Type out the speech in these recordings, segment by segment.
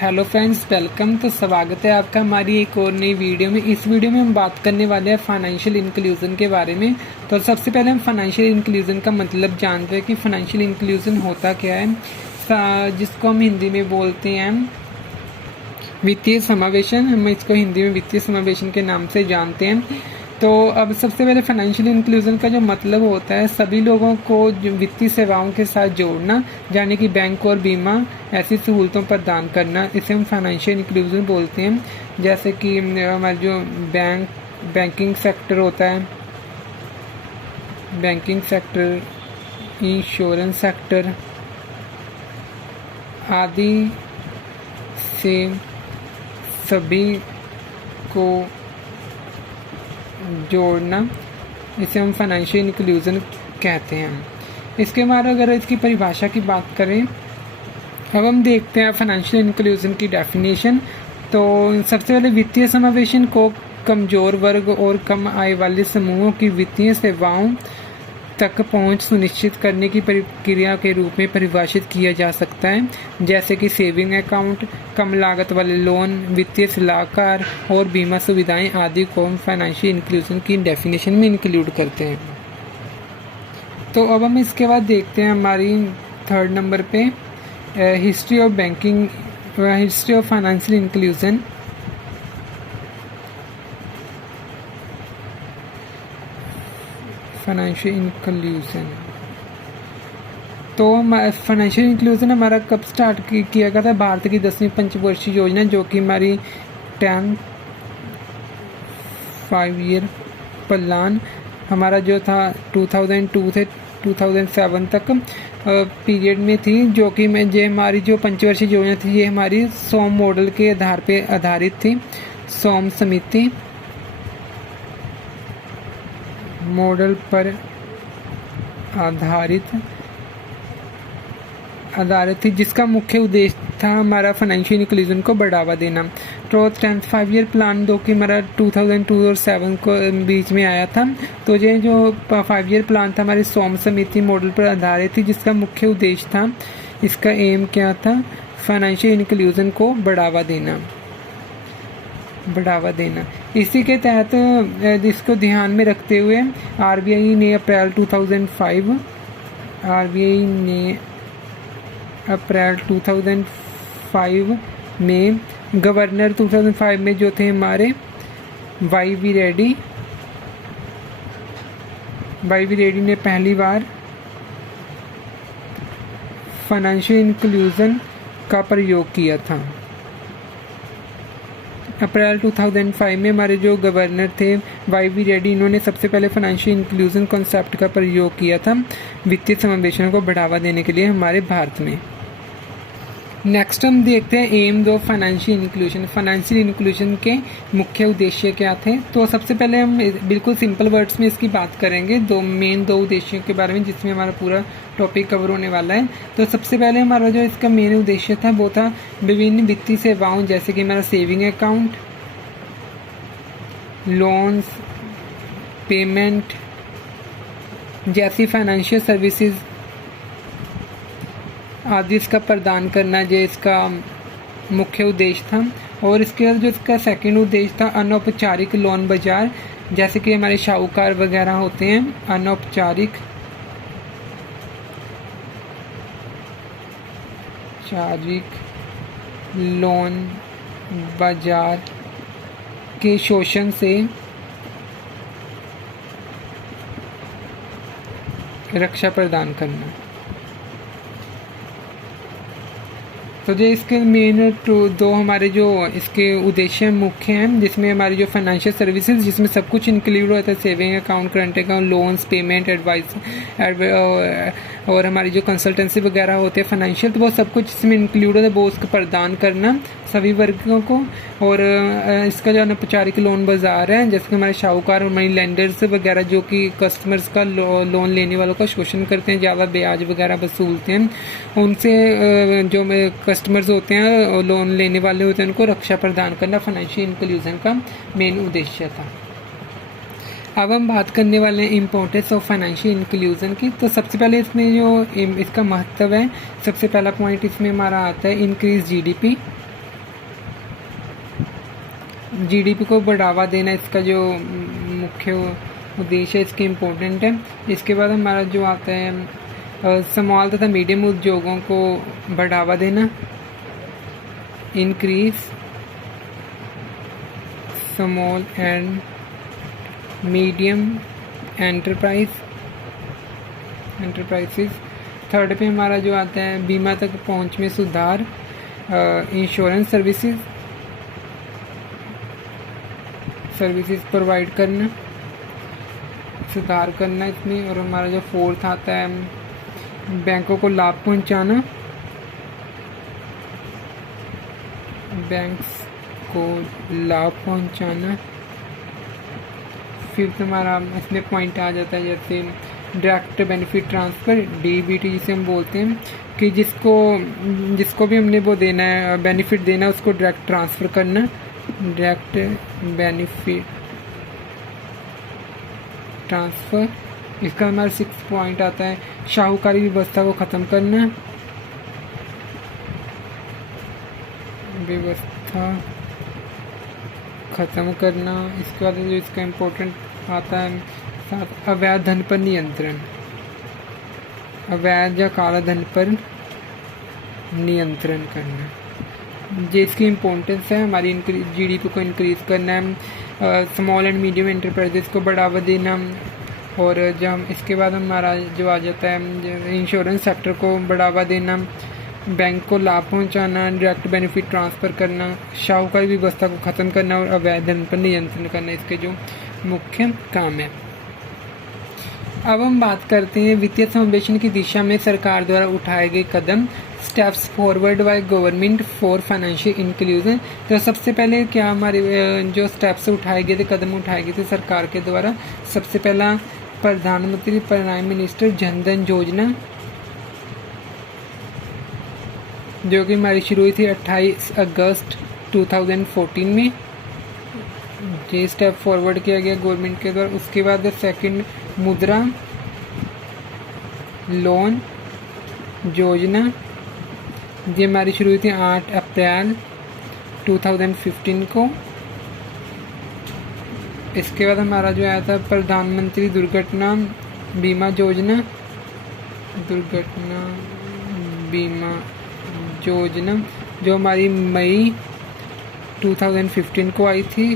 Hello friends, welcome. तो स्वागत है आपका हमारी एक और नई वीडियो में। इस वीडियो में हम बात करने वाले हैं फाइनेंशियल इंक्लूजन के बारे में। तो सबसे पहले हम फाइनेंशियल इंक्लूजन का मतलब जानते हैं कि फाइनेंशियल इंक्लूजन होता क्या है, जिसको हम हिंदी में बोलते हैं वित्तीय समावेशन। हम इसको हिंदी में वित्तीय समावेशन के नाम से जानते हैं। तो अब सबसे पहले फाइनेंशियल इंक्लूजन का जो मतलब होता है सभी लोगों को वित्तीय सेवाओं के साथ जोड़ना, यानी कि बैंक और बीमा ऐसी सहूलतों प्रदान करना, इसे हम फाइनेंशियल इंक्लूजन बोलते हैं। जैसे कि हमारा जो बैंकिंग सेक्टर होता है, बैंकिंग सेक्टर, इंश्योरेंस सेक्टर आदि से सभी को जोड़ना, इसे हम फाइनेंशियल इंक्लूजन कहते हैं। इसके बाद अगर इसकी परिभाषा की बात करें, अब हम देखते हैं फाइनेंशियल इंक्लूजन की डेफिनेशन। तो सबसे पहले वित्तीय समावेशन को कमज़ोर वर्ग और कम आय वाले समूहों की वित्तीय सेवाओं तक पहुंच सुनिश्चित करने की प्रक्रिया के रूप में परिभाषित किया जा सकता है, जैसे कि सेविंग अकाउंट, कम लागत वाले लोन, वित्तीय सलाहकार और बीमा सुविधाएं आदि को हम फाइनेंशियल इंक्लूजन की डेफिनेशन में इंक्लूड करते हैं। तो अब हम इसके बाद देखते हैं हमारी थर्ड नंबर पे history of banking, history of financial inclusion. Financial inclusion, तो फाइनेंशियल इंक्लूजन हमारा कब स्टार्ट किया गया था? भारत की 10वीं पंचवर्षीय योजना, जो कि हमारी 10 5 ईयर प्लान हमारा जो था 2002 से 2007 तक पीरियड में थी, जो कि ये हमारी जो पंचवर्षीय योजना थी ये हमारी सोम मॉडल के आधार पे आधारित थी। सोम समिति मॉडल पर आधारित थी, जिसका मुख्य उद्देश्य था हमारा फाइनेंशियल इंक्लूजन को बढ़ावा देना। तो 10th 5 ईयर प्लान जो कि हमारा 2002 और 7 को बीच में आया था, तो ये जो 5 ईयर प्लान था हमारी सोम समिति मॉडल पर आधारित थी, जिसका मुख्य उद्देश्य था, इसका एम क्या था? फाइनेंशियल इंक्लूजन को बढ़ावा देना। इसी के तहत इसको ध्यान में रखते हुए आरबीआई ने अप्रैल 2005 में गवर्नर 2005 में जो थे हमारे वाई वी रेड्डी ने पहली बार फाइनेंशियल इंक्लूजन का प्रयोग किया था। अप्रैल 2005 में हमारे जो गवर्नर थे वाई वी रेड्डी, इन्होंने सबसे पहले फाइनेंशियल इंक्लूजन कॉन्सेप्ट का प्रयोग किया था वित्तीय समावेशन को बढ़ावा देने के लिए हमारे भारत में। नेक्स्ट हम देखते हैं AIIMS of financial inclusion. Financial inclusion के मुख्य उद्देश्य क्या थे? तो सबसे पहले हम बिल्कुल सिंपल वर्ड्स में इसकी बात करेंगे, दो उद्देश्यों के बारे में, जिसमें हमारा पूरा टॉपिक कवर होने वाला है। तो सबसे पहले हमारा जो इसका मेन उद्देश्य था वो था विभिन्न वित्तीय सेवाओं, जैसे कि हमारा सेविंग अकाउंट, लोन्स, पेमेंट जैसी फाइनेंशियल सर्विसेज आदि इसका प्रदान करना, जो इसका मुख्य उद्देश्य था। और इसके बाद जो इसका सेकंड उद्देश्य था अनौपचारिक लोन बाजार, जैसे कि हमारे शाहूकार वगैरह होते हैं, अनौपचारिक लोन बाजार के शोषण से रक्षा प्रदान करना। तो जो इसके मेन दो हमारे जो इसके उद्देश्य मुख्य हैं, जिसमें हमारी जो फाइनेंशियल सर्विसेज, जिसमें सब कुछ इंक्लूड होता है, saving account, current account, loans, payment, advice और हमारी जो कंसल्टेंसी वगैरह होते हैं फाइनेंशियल, तो वो सब कुछ इसमें इंक्लूड होता है, वो उसको प्रदान करना सभी वर्गों को। और इसका जो अनौपचारिक लोन बाजार है, जैसे कि हमारे शाहूकार और मनी लेंडर्स वगैरह जो कि कस्टमर्स का लोन लेने वालों का शोषण करते हैं, ज़्यादा ब्याज वगैरह वसूलते हैं, उनसे जो कस्टमर्स होते हैं, लोन लेने वाले होते हैं, उनको रक्षा प्रदान करना फाइनेंशियल इंक्लूजन का मेन उद्देश्य था। अब हम बात करने वाले हैं इम्पोर्टेंस ऑफ फाइनेंशियल इंक्लूजन की। तो सबसे पहले इसमें जो इसका महत्व है, सबसे पहला पॉइंट इसमें हमारा आता है इंक्रीज जीडीपी। जीडीपी को बढ़ावा देना इसका जो मुख्य उद्देश्य है, इसके इम्पोर्टेंट है। इसके बाद हमारा जो आता है स्मॉल तथा मीडियम उद्योगों को बढ़ावा देना, increase small and medium enterprises. Third पे हमारा जो आता है बीमा तक पहुंच में सुधार, इंश्योरेंस सर्विसेज प्रोवाइड करना, सुधार करना इसमें। और हमारा जो फोर्थ आता है बैंकों को लाभ पहुंचाना, बैंक्स को लाभ पहुंचाना। फिफ्थ हमारा इसमें पॉइंट आ जाता है जैसे डायरेक्ट बेनिफिट ट्रांसफ़र, डीबीटी जिसे हम बोलते हैं, कि जिसको भी हमने वो देना है, बेनिफिट देना है, उसको डायरेक्ट ट्रांसफ़र करना, डायरेक्ट बेनिफिट ट्रांसफ़र। इसका हमारा 6 पॉइंट आता है शाहूकारी व्यवस्था को ख़त्म करना, व्यवस्था ख़त्म करना। इसके बाद जो इसका इम्पोर्टेंट आता है साथ अवैध धन पर नियंत्रण, अवैध या काला धन पर नियंत्रण करना। जो इसकी इम्पोर्टेंस है हमारी जीडीपी को इंक्रीज़ करना है, स्मॉल एंड मीडियम एंटरप्राइजेस को बढ़ावा देना। और जब इसके बाद हमारा जो आ जाता है इंश्योरेंस सेक्टर को बढ़ावा देना, बैंक को लाभ पहुंचाना, डायरेक्ट बेनिफिट ट्रांसफ़र करना, शाहूकारी व्यवस्था को ख़त्म करना और अवैध धन पर नियंत्रण करना, इसके जो मुख्य काम है। अब हम बात करते हैं वित्तीय समावेशन की दिशा में सरकार द्वारा उठाए गए कदम, steps forward by government for financial inclusion. तो सबसे पहले क्या हमारे जो स्टेप्स उठाए गए थे, कदम उठाए गए थे सरकार के द्वारा, सबसे पहला प्रधानमंत्री प्राइम मिनिस्टर जन धन योजना, जो कि हमारी शुरू हुई थी 28 अगस्त 2014 में। ये स्टेप फॉरवर्ड किया गया गवर्नमेंट के द्वारा। उसके बाद सेकंड मुद्रा लोन योजना, ये हमारी शुरू हुई थी 8 अप्रैल 2015 को। इसके बाद हमारा जो आया था प्रधानमंत्री दुर्घटना बीमा योजना, दुर्घटना बीमा योजना, जो हमारी मई 2015 को आई थी।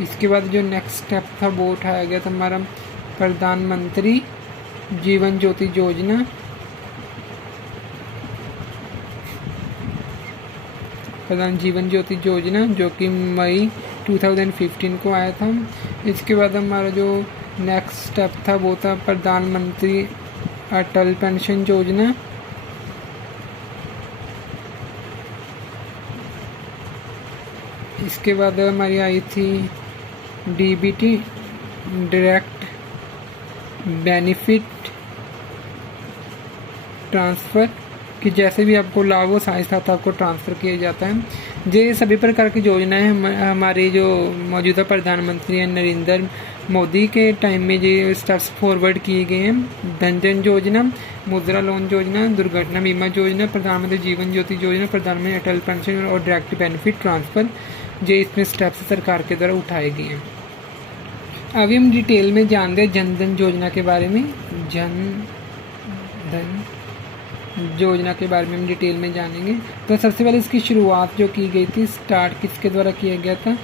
इसके बाद जो नेक्स्ट स्टेप था वो उठाया गया था हमारा प्रधानमंत्री जीवन ज्योति योजना, जीवन ज्योति योजना, जो कि मई 2015 को आया था। इसके बाद हमारा जो नेक्स्ट स्टेप था वो था प्रधानमंत्री अटल पेंशन योजना। इसके बाद हमारी आई थी डीबीटी, डायरेक्ट बेनिफिट ट्रांसफ़र, कि जैसे भी आपको लाभ हो साथ साथ आपको ट्रांसफ़र किया जाता है। ये सभी प्रकार की योजनाएं हमारे जो मौजूदा प्रधानमंत्री हैं नरेंद्र मोदी के टाइम में ये स्टेप्स फॉरवर्ड किए गए हैं। धन जन योजना, मुद्रा लोन योजना, दुर्घटना बीमा योजना, प्रधानमंत्री जीवन ज्योति योजना, प्रधानमंत्री अटल पेंशन और डायरेक्ट बेनिफिट ट्रांसफ़र, ये इसमें स्टेप्स सरकार के द्वारा उठाए गए हैं। अभी हम डिटेल में जानते हैं जन धन योजना के बारे में। जन धन योजना के बारे में हम डिटेल में जानेंगे। तो सबसे पहले इसकी शुरुआत जो की गई थी, स्टार्ट किसके द्वारा किया गया था,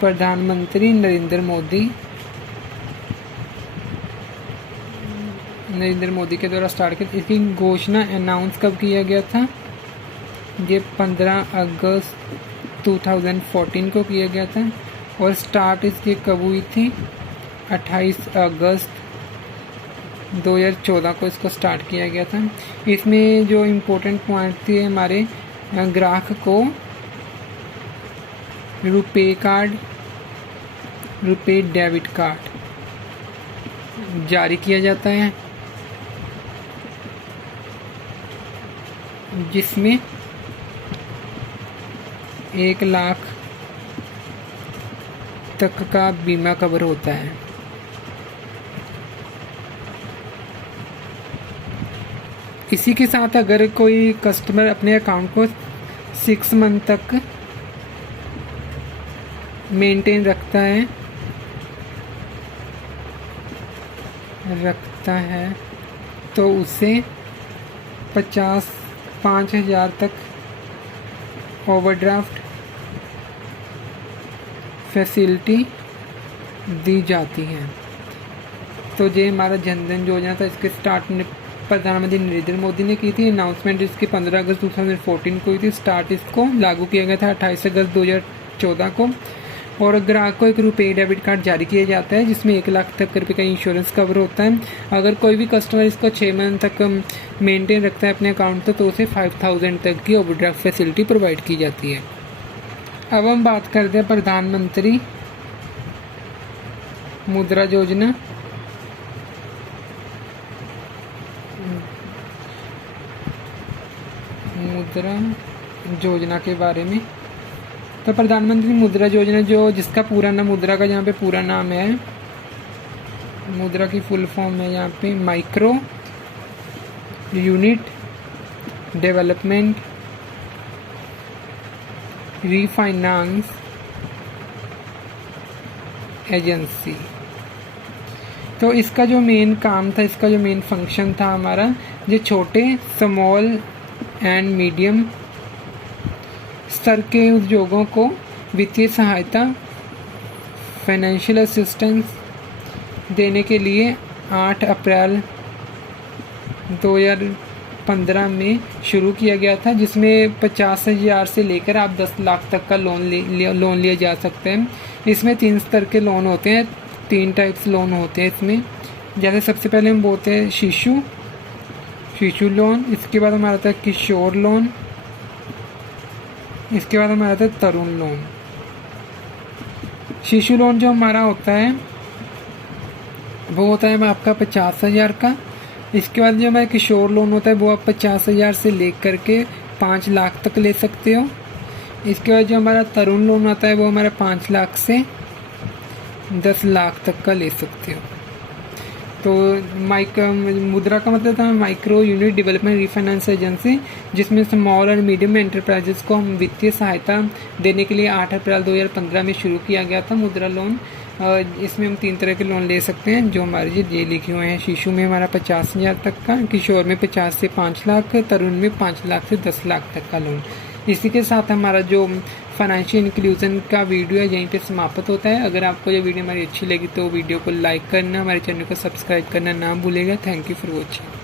प्रधानमंत्री नरेंद्र मोदी के द्वारा स्टार्ट किया। इसकी घोषणा अनाउंस कब किया गया था, ये 15 अगस्त 2014 को किया गया था। और स्टार्ट इसकी कब हुई थी, 28 अगस्त 2014 को इसको स्टार्ट किया गया था। इसमें जो इम्पोर्टेंट पॉइंट थे हमारे ग्राहक को RuPay card, RuPay debit card जारी किया जाता है, जिसमें 1 लाख तक का बीमा कवर होता है। इसी के साथ अगर कोई कस्टमर अपने अकाउंट को 6 मंथ तक मेंटेन रखता है तो उसे 5,000 तक ओवरड्राफ्ट फैसिलिटी दी जाती है। तो ये हमारा जनधन योजना था, इसके स्टार्ट प्रधानमंत्री नरेंद्र मोदी ने की थी। अनाउंसमेंट इसकी 15 अगस्त 2014 को हुई थी। स्टार्ट इसको लागू किया गया था 28 अगस्त 2014 को। और ग्राहक को एक रुपए डेबिट कार्ड जारी किया जाता है जिसमें 1 लाख तक रुपये का इंश्योरेंस कवर होता है। अगर कोई भी कस्टमर इसको 6 महीने तक मेंटेन रखता है अपने अकाउंट तो उसे 5,000 तक की ओवरड्राफ्ट फैसिलिटी प्रोवाइड की जाती है। अब हम बात करते हैं प्रधानमंत्री मुद्रा योजना। मुद्रा योजना के बारे में। तो प्रधानमंत्री मुद्रा योजना जो जिसका पूरा नाम मुद्रा का यहाँ पे पूरा नाम है, मुद्रा की फुल फॉर्म है यहाँ पे micro unit development refinance agency. तो इसका जो मेन काम था, इसका जो मेन फंक्शन था हमारा, ये छोटे स्मॉल एंड मीडियम स्तर के उद्योगों को वित्तीय सहायता फाइनेंशियल असिस्टेंस देने के लिए 8 अप्रैल 2015 में शुरू किया गया था, जिसमें 50,000 से लेकर आप 10 लाख तक का लोन लिया जा सकते हैं। इसमें 3 स्तर के लोन होते हैं, 3 टाइप्स लोन होते हैं इसमें। जैसे सबसे पहले हम बोलते हैं शिशु लोन, इसके बाद हमारा आता है किशोर लोन, इसके बाद हमारा आता है तरुण लोन। शिशु लोन जो हमारा होता है वो होता है आपका 50,000 का। इसके बाद जो हमारा किशोर लोन होता है वो आप 50,000 से लेकर के 5 लाख तक ले सकते हो। इसके बाद जो हमारा तरुण लोन आता है वो हमारा 5 लाख से 10 लाख तक का ले सकते हो। तो मुद्रा का मतलब था micro unit development refinance agency, जिसमें स्मॉल और मीडियम एंटरप्राइजेस को हम वित्तीय सहायता देने के लिए 8 अप्रैल 2015 में शुरू किया गया था मुद्रा लोन। इसमें हम 3 तरह के लोन ले सकते हैं जो हमारे ये लिखे हुए हैं। शिशु में हमारा 50,000 तक का, किशोर में 50 से 5 लाख, तरुण में 5 लाख से 10 लाख तक का लोन। इसी के साथ हमारा जो फाइनेंशियल इंक्लूजन का वीडियो है यहीं पे समाप्त होता है। अगर आपको ये वीडियो हमारी अच्छी लगी तो वीडियो को लाइक करना, हमारे चैनल को सब्सक्राइब करना ना भूलेगा। Thank you for watching.